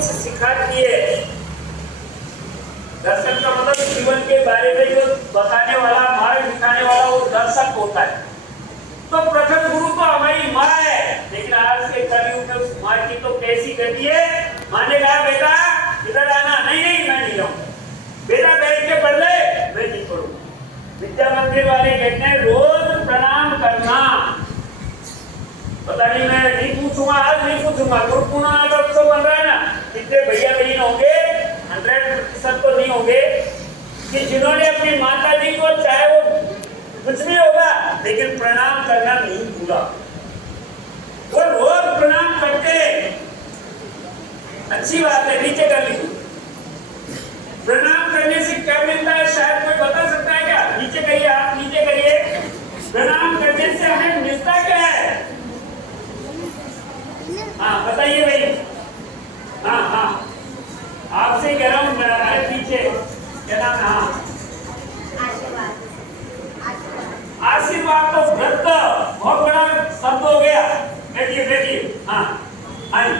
कुछ सिखाती है। दर्शन का मतलब जीवन के बारे में जो बताने वाला, मार्ग दिखाने वाला वो दर्शक होता है। तो प्रथम गुरु तो हमारी माँ है, लेकिन आज के कलयुग में उस माँ की तो कैसी गति है। माँ ने कहा बेटा इधर आना, नहीं नहीं मैं नहीं जाऊंगा, बेटा बैठ के पढ़ ले, मैं नहीं पढ़ूंगा। विद्या मंदिर वाले कहते हैं रोज प्रणाम करना। पता नहीं, मैं नहीं पूछूंगा, आज नहीं पूछूंगा। गुरु पूर्णिमा उत्सव बन रहा है ना, कितने भैया बहन होंगे, 100% तो नहीं होंगे कि जिन्होंने अपनी माता जी को, चाहे वो कुछ भी होगा, लेकिन प्रणाम करना नहीं भूला। वो रोज प्रणाम करते, अच्छी बात है, नीचे कर लीजिए। प्रणाम करने से क्या मिलता है, शायद कोई बता सकता है क्या? नीचे करिए, आप नीचे करिए। प्रणाम करने से हमें मिलता क्या है? हाँ बताइए भाई। हाँ हाँ आपसे कह रहा हूँ, अरे पीछे क्या नाम है? हाँ आशीर्वाद तो व्रत बहुत बड़ा शब्द हो गया। बैठिए बैठिए। हाँ आई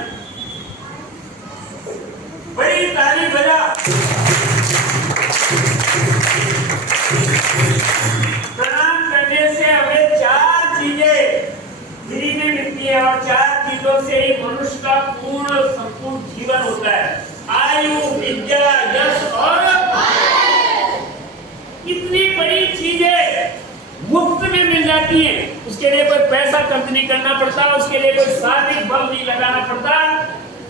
बड़ी ताली बजा। प्रणाम करने से हमें 4 चीजें फ्री में मिलती है, और 4 चीजों से ही मनुष्य का पूर्ण संपूर्ण जीवन होता है। आयु, विद्या, यश और इतनी बड़ी चीजें मुफ्त में मिल जाती हैं। उसके लिए कोई पैसा खर्च नहीं करना पड़ता, उसके लिए कोई शारीरिक बल नहीं लगाना पड़ता।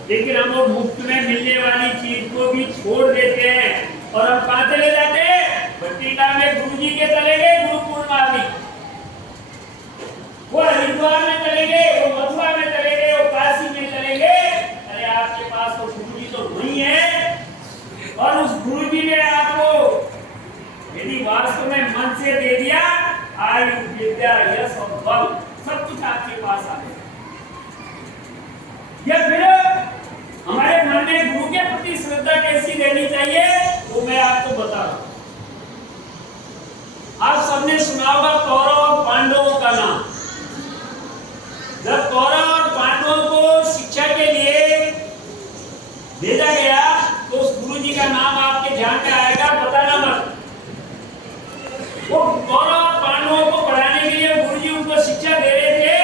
लेकिन हम लोग मुफ्त में मिलने वाली चीज को भी छोड़ देते हैं और हम कहां चले जाते हैं? भट्टिका में गुरुजी के चले गए, गुरु पूर्णिमा में वो हरिद्वार में चले गए, वो मथुरा में चले गए, वो काशी में चले गए। अरे आपके पास तो गुरुजी तो नहीं है, और उस गुरुजी ने आपको यदि वास्तव में मन से दे दिया, आयु, विद्या, यश और बल सब कुछ आपके पास आ गया। या फिर हमारे मन में गुरु के प्रति श्रद्धा कैसी रहनी चाहिए, वो मैं आपको बता रहा हूं। आप सबने सुना होगा कौरव और पांडवों का नाम। जब कौरव और पांडवों को शिक्षा के लिए भेजा गया, तो उस गुरुजी का नाम आपके ध्यान में आएगा, बताना मत। वो कौरव और पांडवों को पढ़ाने के लिए गुरुजी उनको शिक्षा दे रहे थे।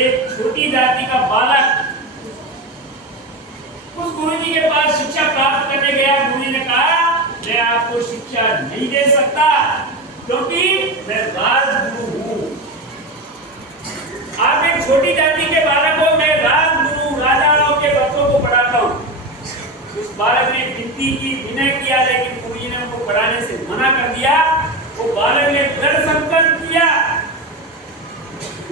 एक छोटी जाति का बालक उस गुरुजी के पास शिक्षा प्राप्त करने गया। गुरुजी ने कहा मैं आपको शिक्षा नहीं दे सकता, क्योंकि मैं राजगुरु हूं। आप एक छोटी जाति के बालक हो, मैं राजगुरु, राजाओं के बच्चों को पढ़ाता हूं। उस बालक ने विनती की, विनय किया, लेकिन गुरुजी ने उनको पढ़ाने से मना कर दिया। वो बालक ने दृढ़ संकल्प किया,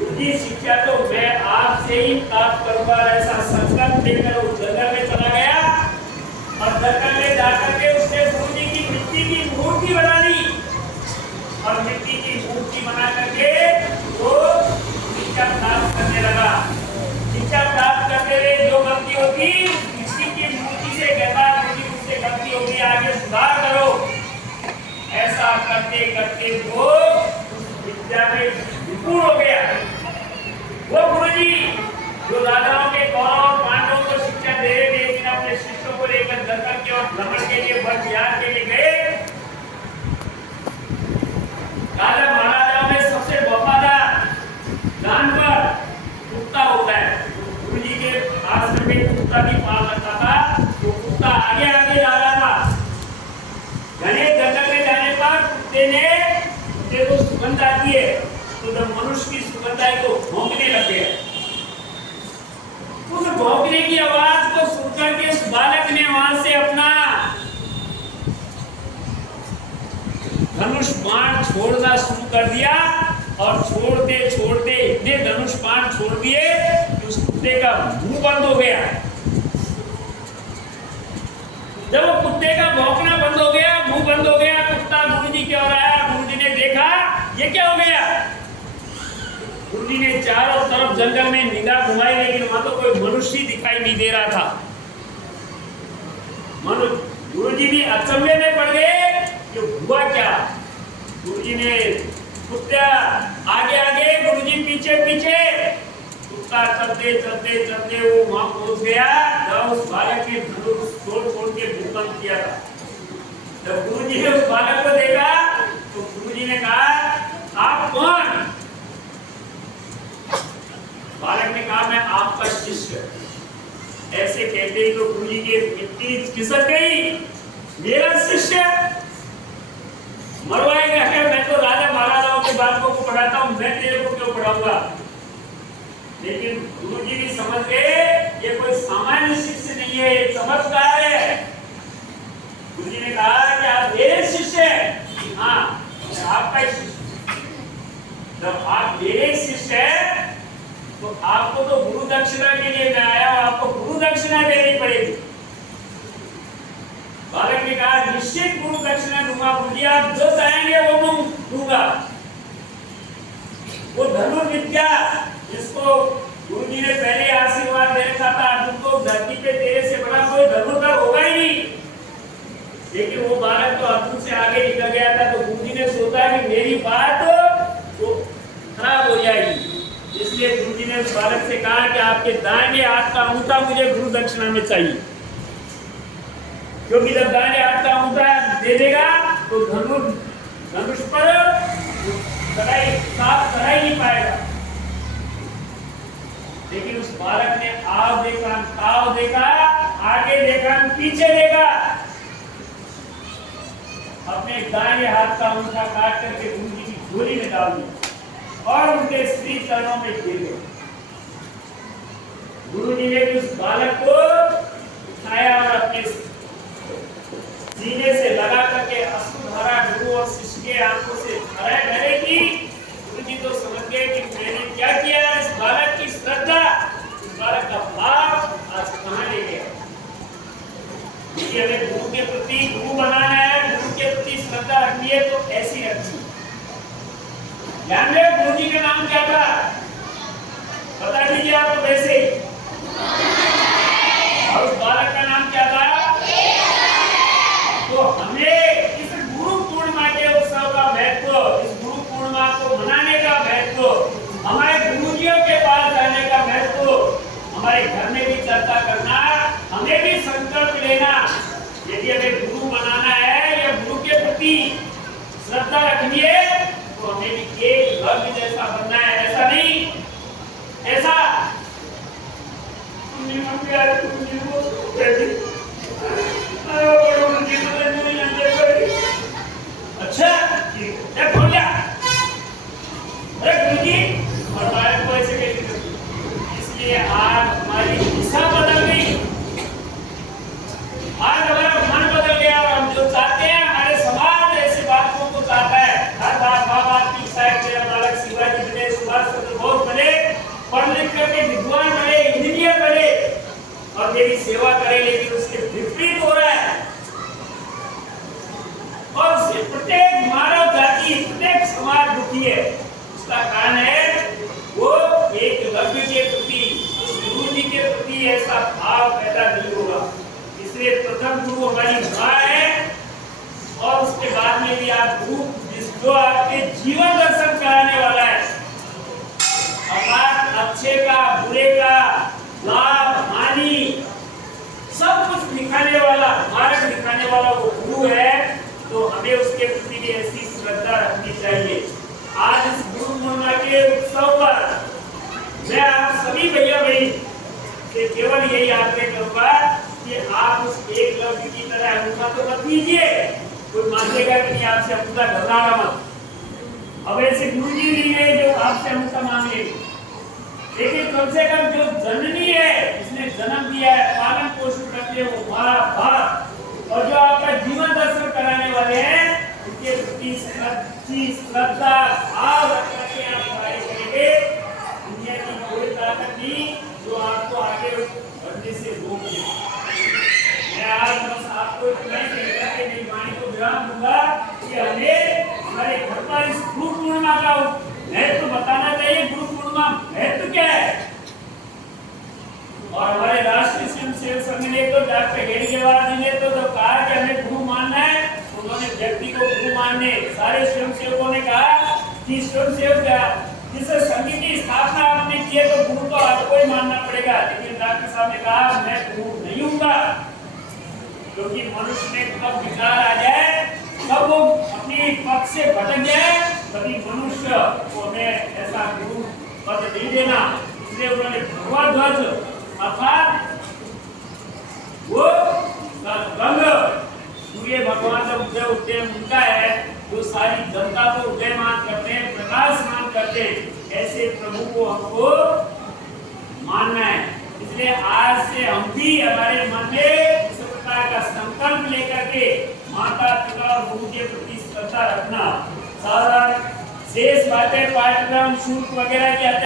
उनकी शिक्षा तो मैं आपसे ही प्राप्त करूंगा। ऐसा संकल्प लेकर उस जंगल में चला गया, और जंगल में जाकर के उसने गुरुजी की मिट्टी की मूर्ति बना ली, और मिट्टी की मूर्ति बना करके वो शिक्षा प्राप्त करने लगा। शिक्षा प्राप्त करते हुए जो गलती होती, मिट्टी की मूर्ति से कहता गुरुजी मुझसे गलती होगी, आगे सुधार करो। ऐसा करते करते वो विद्या में विपुल हो गया। वो गुरुजी जो राजाओं के, कौरव और पांडवों को शिक्षा दे रहे थे, लेकिन अपने शिष्यों को लेकर जंगल के और भ्रमण के लिए, वन विहार के लिए गए। राजा महाराजाओं में सबसे वफादार जानवर कुत्ता होता है। गुरुजी के आश्रम में कुत्ता की पाल रखा था। वो कुत्ता आगे आगे जा रहा था। घने जंगल में जाने पर कुत्ते को सुगंध आती है, तो जब मनुष्य की सुगंध आई तो भौंकने लग गया। उस भौंकने की आवाज को सुनकर के उस बालक ने वहां से अपना धनुष बाण छोड़ना शुरू कर दिया, और छोड़ते छोड़ते इतने धनुष बाण छोड़ दिए कि उस कुत्ते का मुंह बंद हो गया। जब वो कुत्ते का भौंकना बंद हो गया, मुंह बंद हो गया, कुत्ता गुरुजी की ओर आया। गुरुजी ने देखा ये क्या हो गया। गुरुजी ने चारों तरफ जंगल में निगाह घुमाई, लेकिन वहां तो कोई मनुष्य दिखाई नहीं दे रहा था। गुरुजी भी अचंभे में पड़ गए, ये हुआ क्या। गुरुजी ने कुत्ता आगे आगे, गुरुजी पीछे पीछे। कुत्ता चलते चलते चलते वो वहां पहुंच गया जब उस बालक ने धनुष तोड़ के भूकंप किया था, जब गुरुजी ने उस बालक को देखा तो गुरुजी ने कहा आप कौन? बालक ने कहा मैं आपका शिष्य। ऐसे कहते ही तो गुरुजी की मिट्टी खिसक गई। मेरा शिष्य मरवाएगा क्या? मैं तो राजा महाराजाओं के बालकों को पढ़ाता हूं, मैं तेरे को क्यों पढ़ाऊंगा? लेकिन गुरुजी भी समझ गए ये कोई सामान्य शिष्य नहीं है, ये चमत्कार है। गुरुजी ने कहा कि आप मेरे शिष्य हैं। हाँ, मैं आपका ही शिष्य। जब आप मेरे शिष्य हैं तो आपको तो गुरु दक्षिणा के लिए मैं आया हूं, आपको गुरु दक्षिणा देनी पड़ेगी। बालक ने कहा निश्चित गुरु दक्षिणा दूंगा गुरुजी, आप जो चाहेंगे वो मैं दूंगा। वो धनुर्विद्या जिसको गुरुजी ने पहले आशीर्वाद दे रखा था, तुमको धरती पे तेरे से बड़ा कोई धनुर्धर होगा ही नहीं, लेकिन वो बालक तो अर्जुन से आगे निकल गया था। तो गुरुजी ने सोचा कि मेरी बात तो खराब हो जाएगी, इसलिए गुरुजी ने उस बालक से कहा कि आपके दाहिने हाथ का अंगूठा मुझे गुरु दक्षिणा में चाहिए, क्योंकि जब दाहिने हाथ का अंगूठा दे देगा तो धनुष पर साफ करा ही नहीं पाएगा। लेकिन उस बालक ने आओ देखा, ताव देखा, आगे देखा, पीछे देखा, अपने दाहिने हाथ का अंगूठा काट करके गुरुजी की झोली में डाल दिया और उनके श्री चरणों में गिर गए। गुरुजी ने उस बालक को उठाया और अपने सीने से लगा करके अश्रुधारा गुरु और शिष्य के आंखों से धरे की। गुरुजी तो समझ गए कि मैंने क्या किया। इस बालक की श्रद्धा, इस बालक का भाव आज कहां ले गया। हमें गुरु के प्रति गुरु बनाना है, गुरु के प्रति श्रद्धा रखनी है तो ऐसी रखनी। ध्यान रहे गुरुजी का नाम क्या था बता दीजिए आप तो वैसे। और उस बालक का नाम क्या था? तो हमें इस गुरु पूर्णिमा के उत्सव का महत्व, इस गुरु पूर्णिमा को मनाने का महत्व, हमारे गुरुजियों के पास जाने का महत्व, हमारे घर में भी चर्चा करना, हमें भी संकल्प लेना। यदि हमें गुरु बनाना है या गुरु के प्रति श्रद्धा रखनी है तो हमें भी एक भक्त जैसा बनना है। ऐसा नहीं, ऐसा अच्छा खोल जा। अरे गुरुजी और बालक को ऐसे कैसे कर दिया? इसलिए आज हमारी दिशा बदल गई, आज हमारा मन बदल गया और हम जो चाहते हैं, हमारे समाज ऐसे बातों को चाहता है। हर बात माँ बाप की इच्छा है मेरा बालक शिवाजी बने, सुभाष चंद्र बोस बने, पढ़ लिख करके विद्वान बने, इंजीनियर बने और मेरी सेवा करे, लेकिन उसके विपरीत हो रहा है। और उससे प्रत्येक मानव जाति, प्रत्येक समाज दुखी है। उसका कारण है वो एक लक्ष्य के प्रति, गुरु जी के प्रति ऐसा भाव पैदा नहीं होगा। इसलिए प्रथम गुरु हमारी माँ है और उसके बाद में भी आप गुरु जो आपके जीवन दर्शन कराने वाला है, अर्थात अच्छे का बुरे का लाभ हानि सब कुछ दिखाने वाला, मार्ग दिखाने वाला वो गुरु है। तो हमें उसके प्रति भी ऐसी श्रद्धा रखनी चाहिए। आज इस गुरु पूर्णिमा के उत्सव पर मैं आप सभी भैया बहन से केवल यही आग्रह करूंगा कि आप उस एक लक्ष्य की तरह अंगूठा तो मत दीजिए। कोई मानेगा कि नहीं आपसे अंगूठा घबराना मत। अब ऐसे गुरु जी नहीं है जो आपसे अंगूठा मांगे, लेकिन कम से कम जो जननी है, जिसने जन्म दिया है, पालन पोषण करते हैं वो माँ बाप, और जो आपका जीवन दर्शन कराने वाले हैं, उनके प्रति सच्ची श्रद्धा भाव रख करके आप कार्य करेंगे। दुनिया की कोई ताकत नहीं जो आपको आगे बढ़ने से रोक दे। मैं आज बस आपको इतना ही कहकर के मेरी वाणी को विराम दूंगा कि हमें हमारे घर पर इस गुरु पूर्णिमा का महत्व बताना चाहिए। गुरु पूर्णिमा महत्व क्या है? और हमारे राष्ट्रीय स्वयंसेवक संघ ने तो डॉक्टर हेडगेवार जी ने तो कहा कि हमें गुरु मानना है, उन्होंने व्यक्ति को गुरु मानने, सारे स्वयंसेवकों ने कहा कि स्वयंसेवक जिस संघ की स्थापना आपने की है तो गुरु तो आपको ही मानना पड़ेगा, लेकिन डॉक्टर साहब ने कहा मैं गुरु नहीं हूँगा, क्योंकि मनुष्य में कब विकार आ जाए, कब वो अपनी पथ से भटक जाए, कभी मनुष्य को हमें ऐसा गुरु पद नहीं देना। इसलिए उन्होंने भगवा ध्वज अर्थात वो रंग सूर्य भगवान जब उदय उठते हैं उनका है, जो सारी जनता को उदयमान करते हैं, प्रकाशमान करते हैं, ऐसे प्रभु को हमको मानना है। इसलिए आज से हम भी हमारे मन में इस प्रकार का संकल्प लेकर के माता पिता और गुरु के प्रति श्रद्धा रखना। साधारण शेष बातें पाठ्यक्रम शुल्क वगैरह की